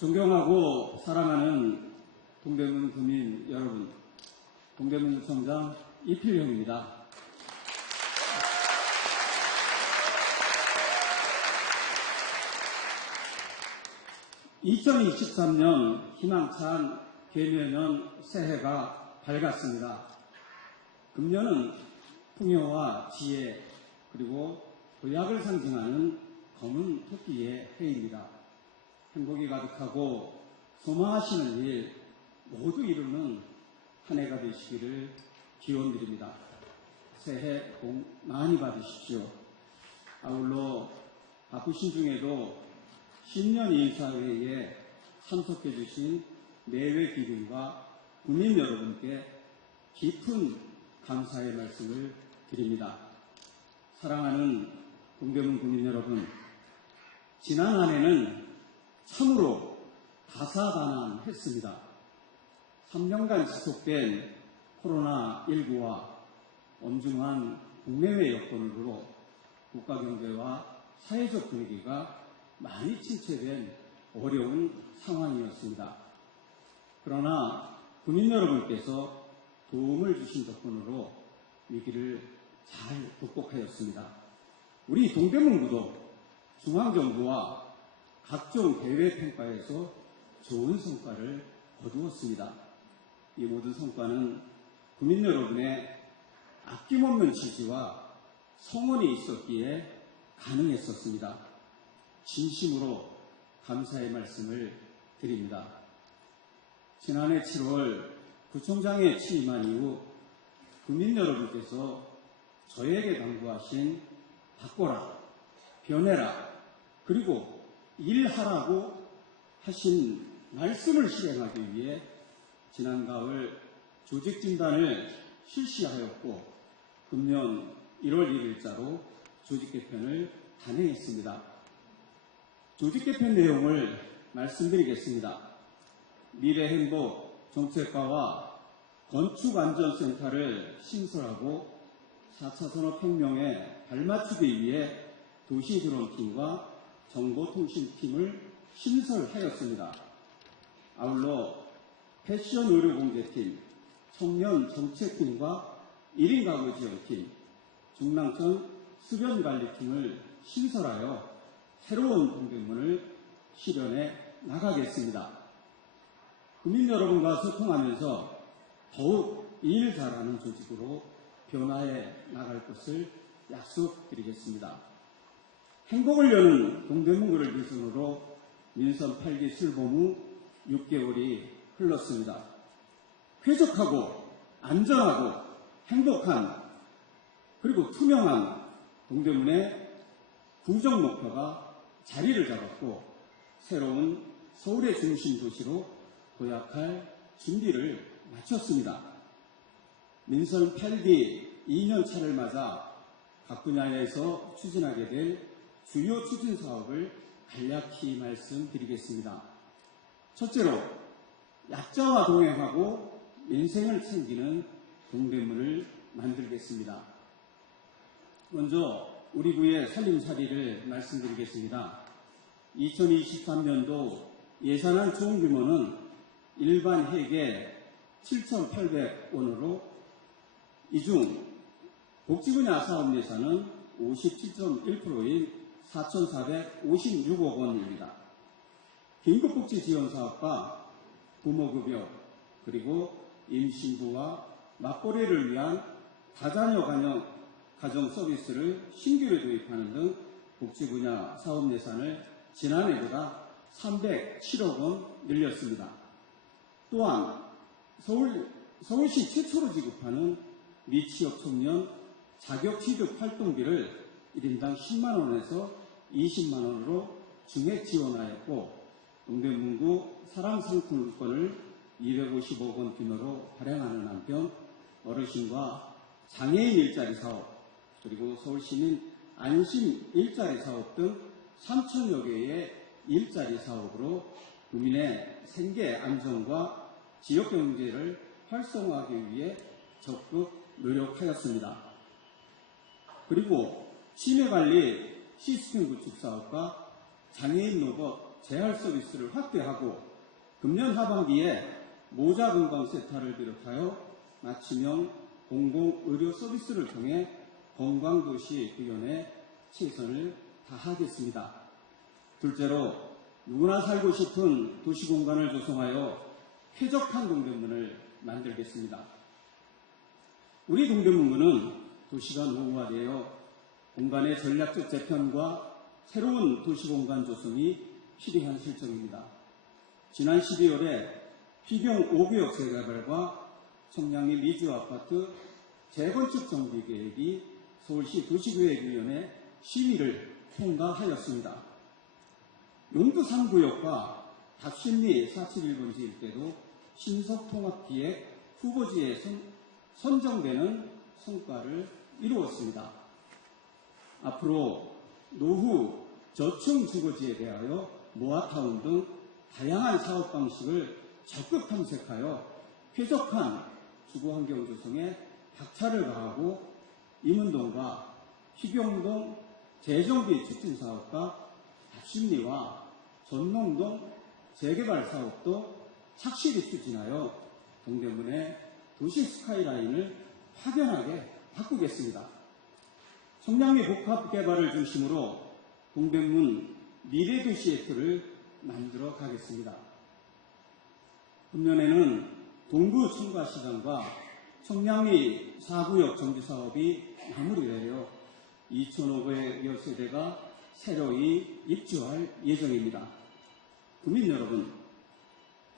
존경하고 사랑하는 동대문 구민 여러분, 동대문구청장 이필영입니다. (2023년) 희망찬 개묘년 새해가 밝았습니다. 금년은 풍요와 지혜 그리고 도약을 상징하는 검은 토끼의 해입니다. 행복이 가득하고 소망하시는 일 모두 이루는 한 해가 되시기를 기원드립니다. 새해 복 많이 받으십시오. 아울러 바쁘신 중에도 신년 인사회에 참석해 주신 내외 기금과 국민 여러분께 깊은 감사의 말씀을 드립니다. 사랑하는 동대문 국민 여러분, 지난 한 해는 참으로 다사다난했습니다. 3년간 지속된 코로나19와 엄중한 국내외 여건으로 국가 경제와 사회적 분위기가 많이 침체된 어려운 상황이었습니다. 그러나 국민 여러분께서 도움을 주신 덕분으로 위기를 잘 극복하였습니다. 우리 동대문구도 중앙정부와 각종 대외 평가에서 좋은 성과를 거두었습니다. 이 모든 성과는 국민 여러분의 아낌없는 지지와 성원이 있었기에 가능했었습니다. 진심으로 감사의 말씀을 드립니다. 지난해 7월 구청장에 취임한 이후 국민 여러분께서 저에게 당부하신 바꿔라, 변해라, 그리고 일하라고 하신 말씀을 실행하기 위해 지난 가을 조직 진단을 실시하였고 금년 1월 1일자로 조직 개편을 단행했습니다. 조직 개편 내용을 말씀드리겠습니다. 미래행복 정책과와 건축안전센터를 신설하고 4차 산업혁명에 발맞추기 위해 도시드론팀과 정보통신팀을 신설하였습니다. 아울러 패션 의료공제팀, 청년 정책팀과 1인 가구 지원팀, 중랑천 수변관리팀을 신설하여 새로운 동대문을 실현해 나가겠습니다. 국민 여러분과 소통하면서 더욱 일 잘하는 조직으로 변화해 나갈 것을 약속드리겠습니다. 행복을 여는 동대문구를 기준으로 민선 8기 출범 후 6개월이 흘렀습니다. 쾌적하고 안전하고 행복한 그리고 투명한 동대문의 구정 목표가 자리를 잡았고 새로운 서울의 중심 도시로 도약할 준비를 마쳤습니다. 민선 8기 2년 차를 맞아 각 분야에서 추진하게 될 주요 추진 사업을 간략히 말씀드리겠습니다. 첫째로 약자와 동행하고 인생을 챙기는 동대문을 만들겠습니다. 먼저 우리 구의 살림살이를 말씀드리겠습니다. 2023년도 예산안 총 규모는 일반 회계 7,800원으로 이중 복지분야 사업 예산은 57.1%인 4,456억 원입니다. 긴급복지지원사업과 부모급여 그리고 임신부와 맞벌이를 위한 다자녀 가정, 가정 서비스를 신규로 도입하는 등 복지 분야 사업 예산을 지난해보다 307억 원 늘렸습니다. 또한 서울, 서울시 최초로 지급하는 미취업 청년 자격 취득 활동비를 1인당 10만 원에서 20만 원으로 증액 지원하였고 동대문구 사랑상품권을 250억 원 규모로 발행하는 한편 어르신과 장애인 일자리 사업 그리고 서울시민 안심 일자리 사업 등 3천여 개의 일자리 사업으로 국민의 생계 안정과 지역 경제를 활성화하기 위해 적극 노력하였습니다. 그리고 치매 관리 시스템 구축 사업과 장애인 로봇 재활 서비스를 확대하고 금년 하반기에 모자 건강 세타를 비롯하여 맞춤형 공공 의료 서비스를 통해 건강도시 구현에 최선을 다하겠습니다. 둘째로 누구나 살고 싶은 도시 공간을 조성하여 쾌적한 동대문을 만들겠습니다. 우리 동대문구는 도시가 노후화되어 공간의 전략적 재편과 새로운 도시공간 조성이 필요한 실정입니다. 지난 12월에 피경 5구역 재개발과 청량리 리즈 아파트 재건축 정비 계획이 서울시 도시계획위원회 심의를 통과하였습니다. 용두 3구역과 답신리 471번지 일대도 신석통합기획 후보지에 선, 선정되는 성과를 이루었습니다. 앞으로 노후 저층 주거지에 대하여 모아타운 등 다양한 사업 방식을 적극 탐색하여 쾌적한 주거 환경 조성에 박차를 가하고 임은동과 희경동 재정비 촉진 사업과 답심리와 전농동 재개발 사업도 착실히 추진하여 동대문의 도시 스카이라인을 확연하게 바꾸겠습니다. 청량리 복합 개발을 중심으로 동대문 미래도시의 틀을 만들어 가겠습니다. 금년에는 동구 청과시장과 청량리 4구역 정비 사업이 마무리되어 2,500여 세대가 새로이 입주할 예정입니다. 국민 여러분,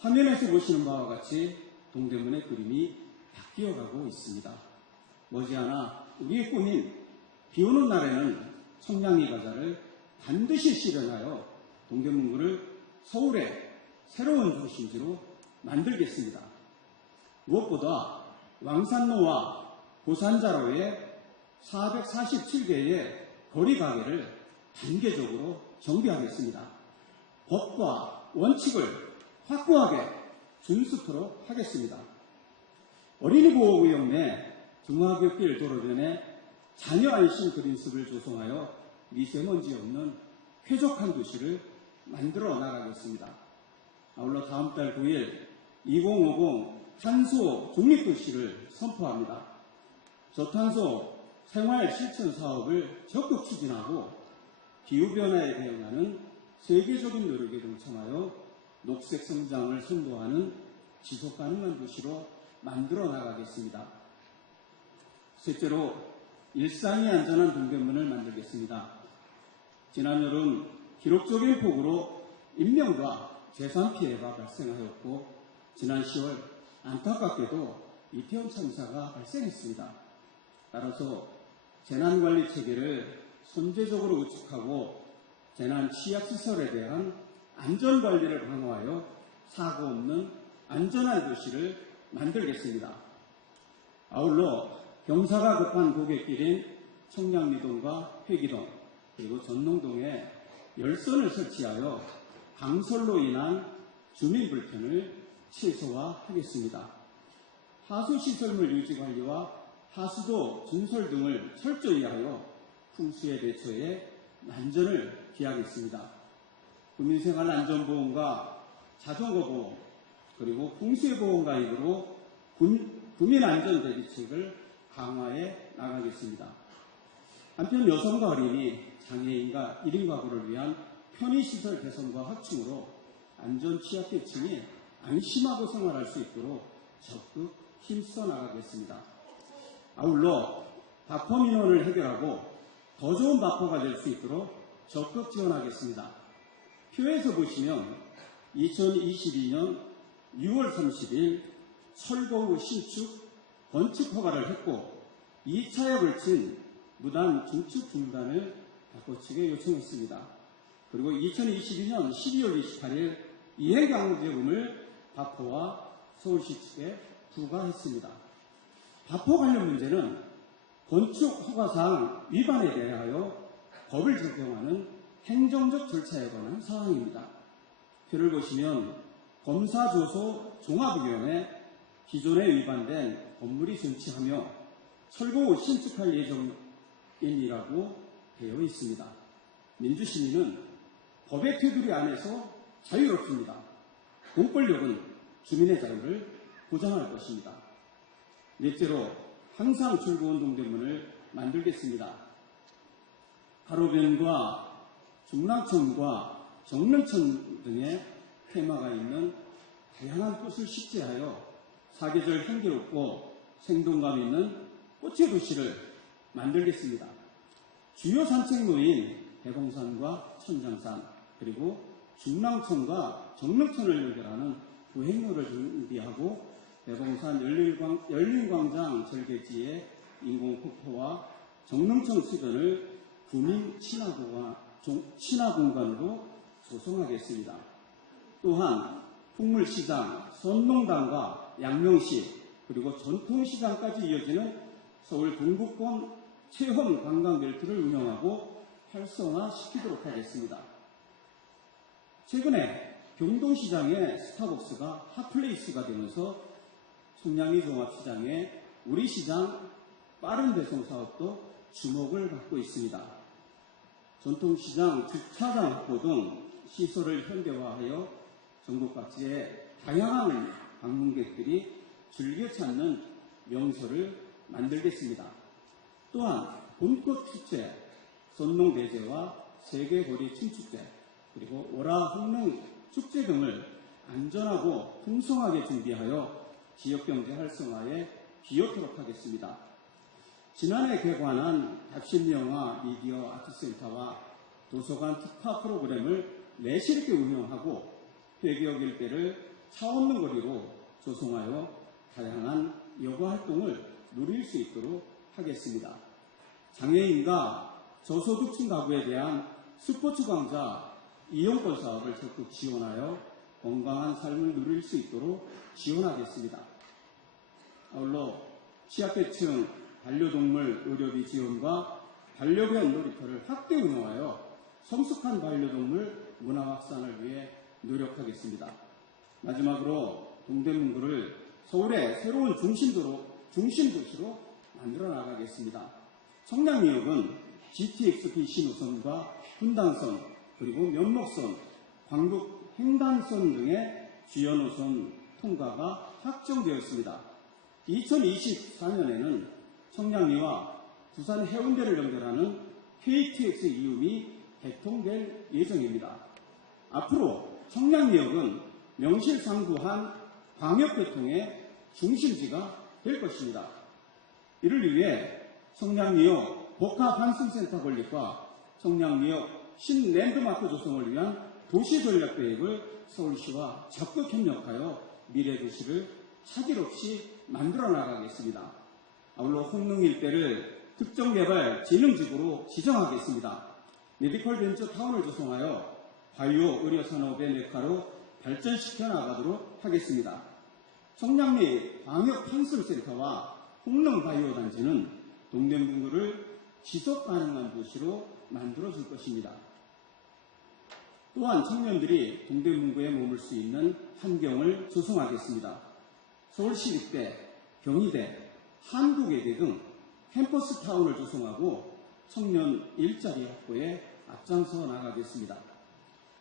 화면에서 보시는 바와 같이 동대문의 그림이 바뀌어가고 있습니다. 머지않아 우리의 꿈인 비 오는 날에는 청량리 가자를 반드시 실현하여 동대문구를 서울의 새로운 도시지로 만들겠습니다. 무엇보다 왕산로와 고산자로의 447개의 거리 가게를 단계적으로 정비하겠습니다. 법과 원칙을 확고하게 준수토록 하겠습니다. 어린이 보호구역 내 중화교길 도로변에 자녀 안심 그린숲을 조성하여 미세먼지 없는 쾌적한 도시를 만들어 나가겠습니다. 아울러 다음 달 9일 2050 탄소 중립도시를 선포합니다. 저탄소 생활 실천 사업을 적극 추진하고 기후변화에 대응하는 세계적인 노력에 동참하여 녹색 성장을 선도하는 지속 가능한 도시로 만들어 나가겠습니다. 셋째로 일상이 안전한 동대문을 만들겠습니다. 지난 여름 기록적인 폭우로 인명과 재산 피해가 발생하였고 지난 10월 안타깝게도 이태원 참사가 발생했습니다. 따라서 재난관리 체계를 선제적으로 구축하고 재난 취약시설에 대한 안전관리를 강화하여 사고 없는 안전한 도시를 만들겠습니다. 아울러 경사가 급한 고객길인 청량리동과 회기동 그리고 전농동에 열선을 설치하여 강설로 인한 주민 불편을 최소화하겠습니다. 하수시설물 유지관리와 하수도 증설 등을 철저히 하여 풍수의 대처에 난전을 기하겠습니다. 국민생활 안전보험과 자전거 보험 그리고 풍수의 보험 가입으로 국민 안전 대비책을 강화해 나가겠습니다. 한편 여성과 어린이, 장애인과 1인 가구를 위한 편의시설 개선과 확충으로 안전 취약 계층이 안심하고 생활할 수 있도록 적극 힘써 나가겠습니다. 아울러 바퍼 민원을 해결하고 더 좋은 바퍼가 될 수 있도록 적극 지원하겠습니다. 표에서 보시면 2022년 6월 30일 철거후 신축 건축 허가를 했고 2차에 걸친 무단 중축 중단을 바꿔 측에 요청했습니다. 그리고 2022년 12월 28일 이해강제금을 바포와 서울시 측에 부과했습니다. 바포 관련 문제는 건축 허가상 위반에 대하여 법을 적용하는 행정적 절차에 관한 사항입니다. 표를 보시면 검사조소 종합의견에 기존에 위반된 건물이 존치하며 후 신축할 예정인이라고 되어 있습니다. 민주시민은 법의 테두리 안에서 자유롭습니다. 공권력은 주민의 자유를 보장할 것입니다. 넷째로 항상 즐거운 동대문을 만들겠습니다. 가로변과 중랑천과 정릉천 등의 테마가 있는 다양한 꽃을 식재하여 사계절 향기롭고 생동감 있는 꽃의 도시를 만들겠습니다. 주요 산책로인 대봉산과 천장산 그리고 중랑천과 정릉천을 연결하는 부행로를 준비하고 대봉산 열린광, 열린광장 절개지의 인공폭포와 정릉천 수변을 구민 친화공간, 친화공간으로 조성하겠습니다. 또한 풍물시장, 선농당과 양명시 그리고 전통시장까지 이어지는 서울 동북권 체험 관광 벨트를 운영하고 활성화시키도록 하겠습니다. 최근에 경동시장의 스타벅스가 핫플레이스가 되면서 청량리 종합시장의 우리 시장 빠른 배송 사업도 주목을 받고 있습니다. 전통시장 주차장 확보 등 시설을 현대화하여 전국 각지의 다양한 방문객들이 즐겨 찾는 명소를 만들겠습니다. 또한 봄꽃 축제, 선농대제와 세계거리 춤축제, 그리고 월화 홍릉 축제 등을 안전하고 풍성하게 준비하여 지역경제 활성화에 기여토록 하겠습니다. 지난해 개관한 답심영화 미디어 아트센터와 도서관 특화 프로그램을 내실 있게 운영하고 회기역 일대를 차없는 거리로 조성하여 다양한 여가 활동을 누릴 수 있도록 하겠습니다. 장애인과 저소득층 가구에 대한 스포츠 강좌 이용권 사업을 적극 지원하여 건강한 삶을 누릴 수 있도록 지원하겠습니다. 아울러 취약계층 반려동물 의료비 지원과 반려견 놀이터를 확대 운영하여 성숙한 반려동물 문화 확산을 위해 노력하겠습니다. 마지막으로 동대문구를 서울의 새로운 중심도로, 중심도시로 만들어 나가겠습니다. 청량리역은 GTX-B 신호선과 분당선, 그리고 면목선, 광북 횡단선 등의 주요 노선 통과가 확정되었습니다. 2024년에는 청량리와 부산 해운대를 연결하는 KTX 이음이 개통될 예정입니다. 앞으로 청량리역은 명실상부한 광역교통의 중심지가 될 것입니다. 이를 위해 청량리역 복합환승센터 건립과 청량리역 신랜드마크 조성을 위한 도시전략 계획을 서울시와 적극 협력하여 미래 도시를 차질 없이 만들어 나가겠습니다. 아울러 홍릉 일대를 특정개발 진흥지구로 지정하겠습니다. 메디컬 벤처 타운을 조성하여 바이오 의료 산업의 메카로 발전시켜 나가도록 하겠습니다. 청량리 광역환승센터와 홍릉 바이오 단지는 동대문구를 지속 가능한 도시로 만들어줄 것입니다. 또한 청년들이 동대문구에 머물 수 있는 환경을 조성하겠습니다. 서울시립대, 경희대, 한국외대 등 캠퍼스 타운을 조성하고 청년 일자리 확보에 앞장서 나가겠습니다.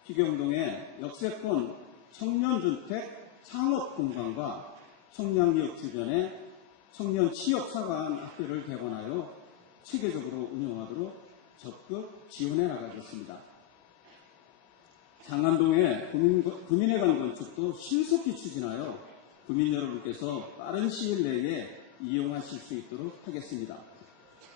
피경동의 역세권 청년주택 창업공간과 청량리역 주변에 청년 취업사관 학교를 개관하여 체계적으로 운영하도록 적극 지원해 나가겠습니다. 장안동의 구민, 회관 건축도 신속히 추진하여 구민 여러분께서 빠른 시일 내에 이용하실 수 있도록 하겠습니다.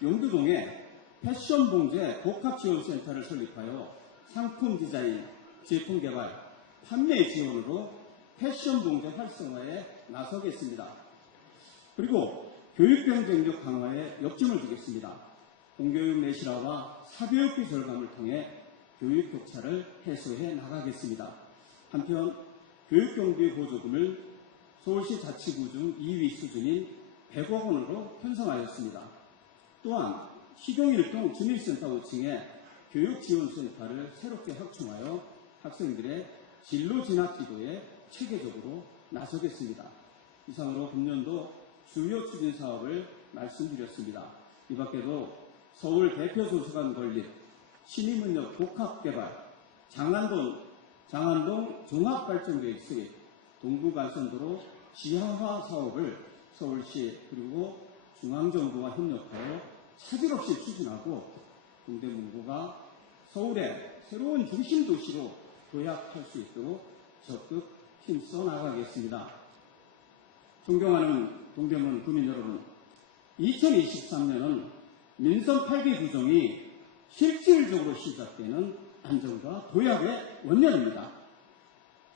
용두동에 패션 봉제 복합 지원센터를 설립하여 상품 디자인, 제품 개발, 판매 지원으로 패션 봉제 활성화에 나서겠습니다. 그리고 교육 경쟁력 강화에 역점을 두겠습니다. 공교육 내실화와 사교육비 절감을 통해 교육 격차를 해소해 나가겠습니다. 한편 교육 경비 보조금을 서울시 자치구 중 2위 수준인 100억 원으로 편성하였습니다. 또한 시경일동 주민센터 5층에 교육지원센터를 새롭게 확충하여 학생들의 진로 진학 지도에 체계적으로 나서겠습니다. 이상으로 금년도 주요 추진 사업을 말씀드렸습니다. 이 밖에도 서울 대표 도서관 건립, 시민문역 복합 개발, 장안동, 장안동 종합발전계획서의 동부간선도로 지하화 사업을 서울시 그리고 중앙정부와 협력하여 차질 없이 추진하고 동대문구가 서울의 새로운 중심 도시로 도약할 수 있도록 적극 힘써 나가겠습니다. 존경하는 동대문 구민 여러분, 2023년은 민선 8기 구정이 실질적으로 시작되는 안정과 도약의 원년입니다.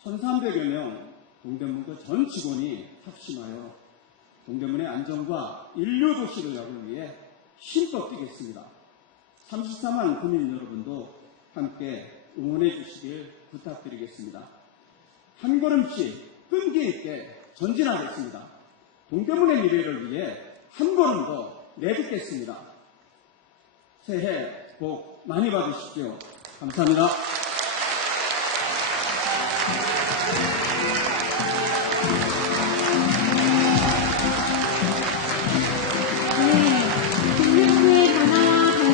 1300여 명 동대문구 전 직원이 합심하여 동대문의 안정과 인류 도시를 약을 위해 힘껏 뛰겠습니다. 34만 구민 여러분도 함께 응원해 주시길 부탁드리겠습니다. 한 걸음씩 끈기 있게 전진하겠습니다. 동대문의 미래를 위해 한 걸음 더 내딛겠습니다. 새해 복 많이 받으십시오. 감사합니다.